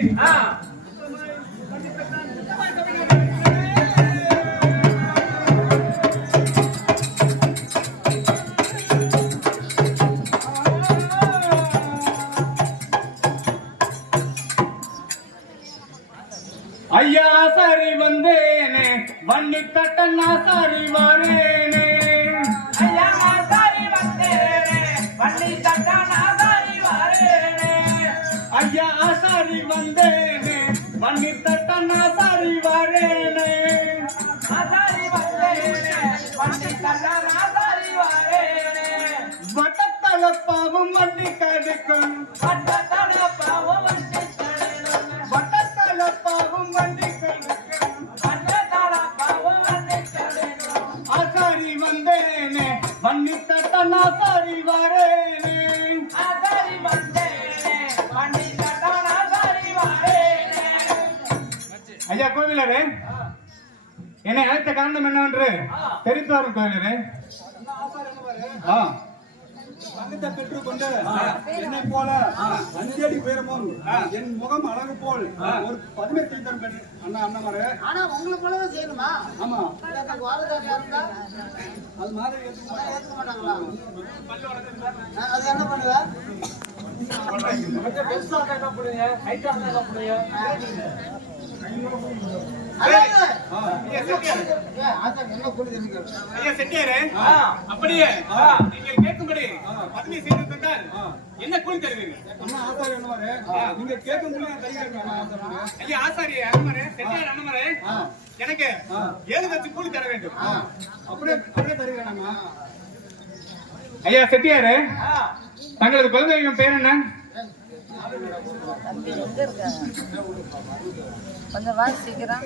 ஐயா சரி வந்தேனே வண்டி கட்டனா சாரி வரேனே ஐயா சரி வந்தேனே வண்டி கட்டனா சாரி வரேனே ஐயா சரி வந்தேனே வண்டி கட்டனா சாரி வரேனே சாரி வந்தேனே வண்டி கட்டனா சாரி வரேனே வட்டத்தலப்பாவும் வண்டி கடுக்கும் வட்டத்தலப்பாவும் வண்டி வட்டத்தலப்பாவும் வண்டி கடுக்கும் வட்டத்தலப்பாவும் வண்டி கடுக்கும் ஆசாரி வந்தேனே வண்டி கட்டனா சாரி வரேனே ஆசாரி வந்தேனே வண்டி கட்டனா சாரி வரேனே. ஐயா கோவிலரே, என்னை அழைத்த காரணம் என்னவென்று தெரிந்து வரும் கோவிலரே. தங்கத்தை பெற்றுக்கொண்டு என்னை போல அஞ்சடி உயரமும் என் முகம் அழகு போல் ஒரு பதுமை செய்தம் அண்ணா அண்ணமாரு. ஆனா உங்களுக்கு போலவே செய்யணுமா? ஆமா, அது மாதிரி ஏத்துக்க மாட்டாங்களா? அது என்ன பண்ணுவ? அப்படியே நீங்கள் கேட்கும்படி பத்னி செய்து தந்தால் என்ன கூலி தருவீங்க? ஆசாரி அண்ணமாரு, நீங்க கேட்கும் போது ஐயா ஆசாரி அண்ணமாரு, செட்டியார் அண்ணமாரு, எனக்கு 7 லட்சம் கூலி தர வேண்டும். அப்படியே அப்படியே தருகிறேன். ஐயா செட்டியாரு, தங்களது குலதெய்வம் பேர் என்ன? கொஞ்சம் வாசிக்கிறேன்.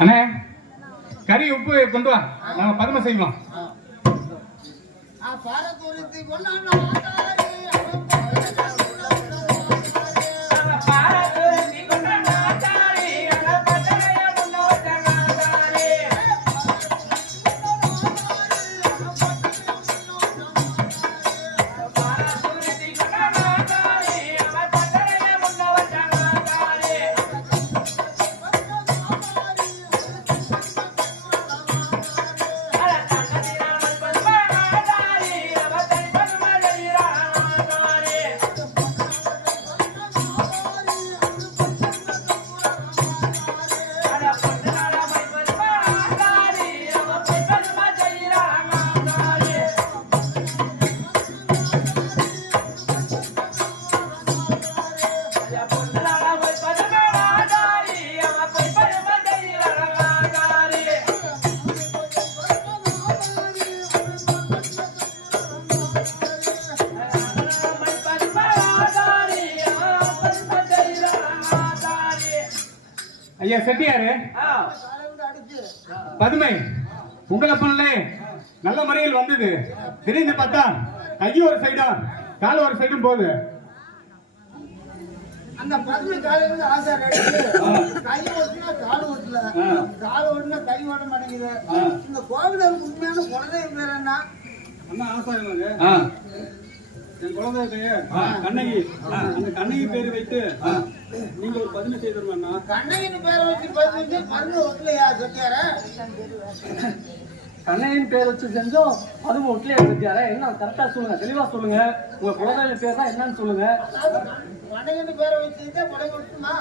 அண்ணே, கறி உப்பு கொண்டு வா, நாம பதுமை செய்வோம். பாரதூரத்தை ஐயா செட்டியாரு, பதுமை உங்களை பண்ணல நல்ல முறையில் வந்தது. திடீர்னு பார்த்தா கையை ஒரு சைடும் கால ஒரு சைடும் போகுது. அந்த பதுமை காலையில ஆசாரி அடிச்சு கை ஓட்டுனா கால் ஓட்டல, கால் ஓட்டுனா கை ஓட்ட மாட்டேங்குது. இந்த கோவிலுக்கு உண்மையான குலதெய்வம் பேர் என்ன? அண்ணா ஆசாரி என் குழந்தை பெயர் கண்ணகி. அந்த கண்ணகி பேரு வைத்து நீங்க ஒரு பதுமை செய்திருந்தா. கண்ணகின்னு பேரை வச்சு பதுமை மருந்து ஒட்டலையா செட்டியார? கண்ணையின் பேர் வச்சு செஞ்சோம், அதுவும் ஒட்லையா செட்டியார? என்ன கரெக்டா சொல்லுங்க, தெளிவா சொல்லுங்க. உங்க குழந்தைய பேர் தான் என்னன்னு சொல்லுங்க. கண்ணகின்னு பேரை வச்சுட்டா படை கொடுத்துமா?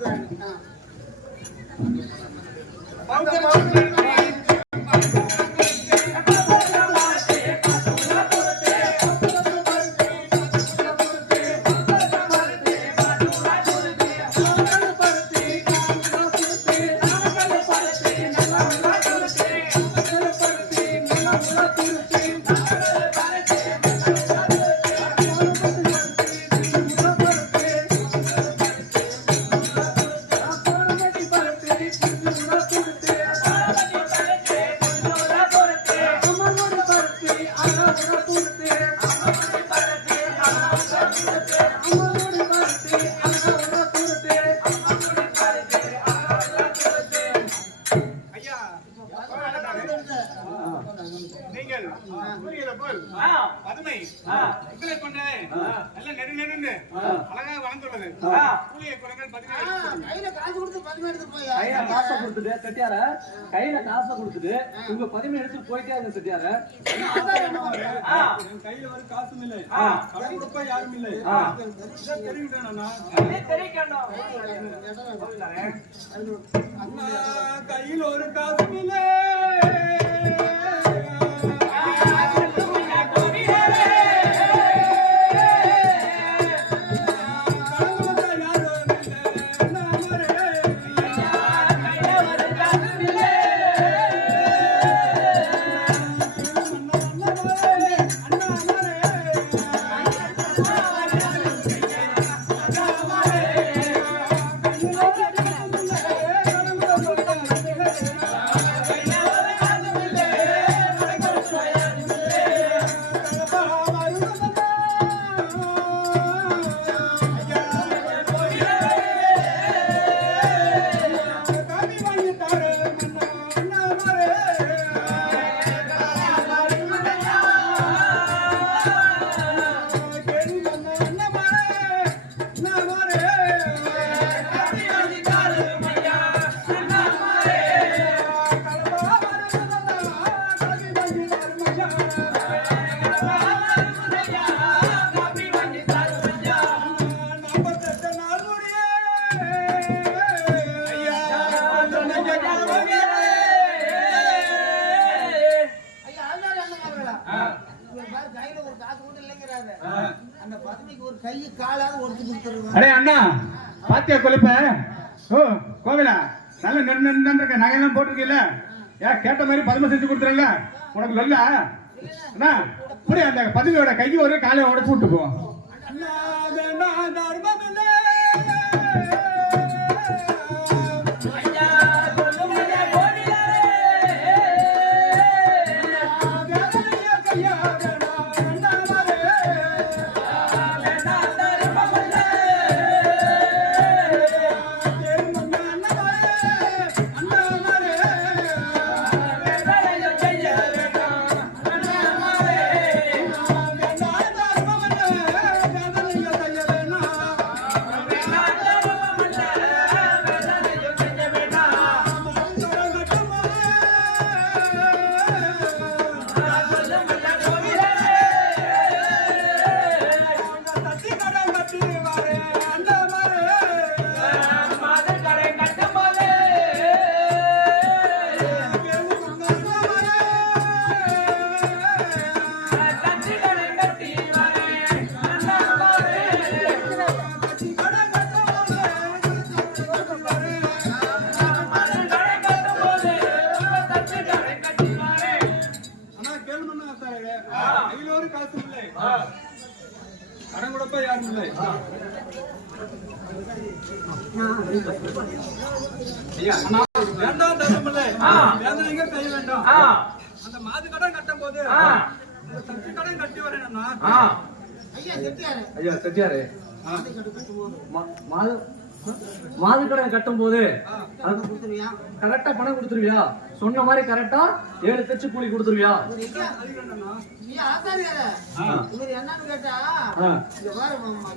சரி. சூரியனை போல் பதுமை உங்களை கொண்டே நல்ல நெடுநெடுன்னு அழகாக வளர்ந்துள்ளது கூலிய குரங்கள் கையில காசு கொடுத்து பதுமை எடுத்து போயா கையில காசை கொடுத்துட்டு செட்டியார கையில காசை கொடுத்துட்டு உங்க பதிமை எடுத்துட்டு போயிட்டே இருங்க செட்டியார. என் கையில ஒரு காசும் இல்லை கடன் கொடுப்ப யாரும் இல்லை தெரிவிட்டேன் அண்ணா கையில் ஒரு காசும் இல்லை அந்த பதுமைக்கு ஒரு கை காலாவது ஒடுத்து கொடுத்துருவாங்க. அடே அண்ணா பாத்தியா கொழுப்ப ஓ கோவிலா நல்ல நெருநெருன்னு இருக்க நகையெல்லாம் போட்டிருக்கீல்ல ஏன் கேட்ட மாதிரி பதுமை செஞ்சு கொடுத்துறல உனக்கு நல்ல அண்ணா புரி அந்த பதுமையோட கையை ஒரு காலையை உடச்சு விட்டு போ. கடன் கொடுப்ப யாரும் இல்லை வேண்டாம் தரமில்லை வேதனைங்க செய்ய வேண்டாம் அந்த மாது கடன் கட்டும் போது சக்தி கடன் கட்டி வரேன்னா ஐயா செட்டியாரு ஐயா செட்டியாரு மாது கடன் கட்டும்போது மாது கடன் கட்டும் போது பணம் கொடுத்துருவியா? கரெக்டா பணம் கொடுத்துருவியா? சொன்ன மாதிரி கரெக்டா 7 தச்சு கூலி கொடுத்துருவியா? நீ ஆசாரியாரே இவர் என்னன்னு கேட்டா இந்த பாரு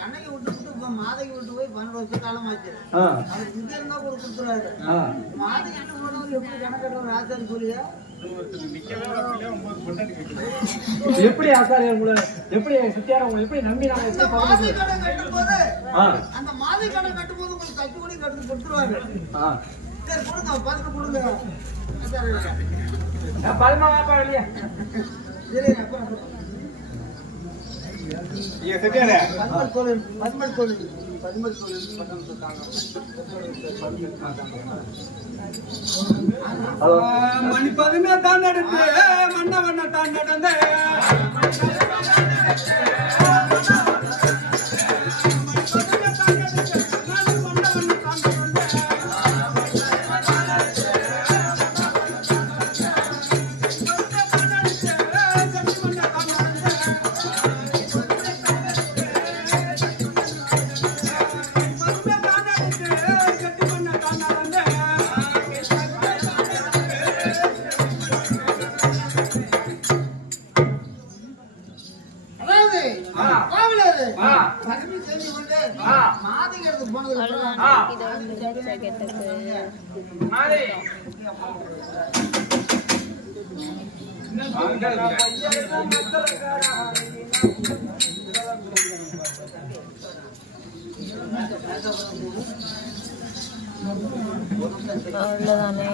கண்ணைக்கு விட்டு இப்ப மாதைக்கு விட்டு போய் 12 வருஷ காலம் ஆச்சு. அவர் இங்க இருந்தா கூட கொடுத்துறாரு. மாதைக்கு என்ன போனவர் எப்படி கணக்கெடுற ஆசாரி சொல்லியா? எப்படி ஆசாரி உங்களை எப்படி சித்தியார உங்களை எப்படி நம்பி நாங்க எப்படி மாதை கடன் கட்டும்போது அந்த மாதை கடன் கட்டும்போது உங்களுக்கு தச்சு கூலி கட்டு கொடுத்துருவாரு. சரி கொடுங்க பணத்தை கொடுங்க. பல்மா வாப்பா வெளியே சரி அப்ப பத்மல் கோவில் பத்மல் கோவில் பட்டம் சொல்றாங்க. மணி பதுமே தான் நடந்து மன்னவண்ண தான் நடந்த பிற்பாடு பதவி செஞ்சு கொண்டு மாதங்க எடுத்து போனதுக்கு அப்புறம் மாதிரி அவ்வளோதானே.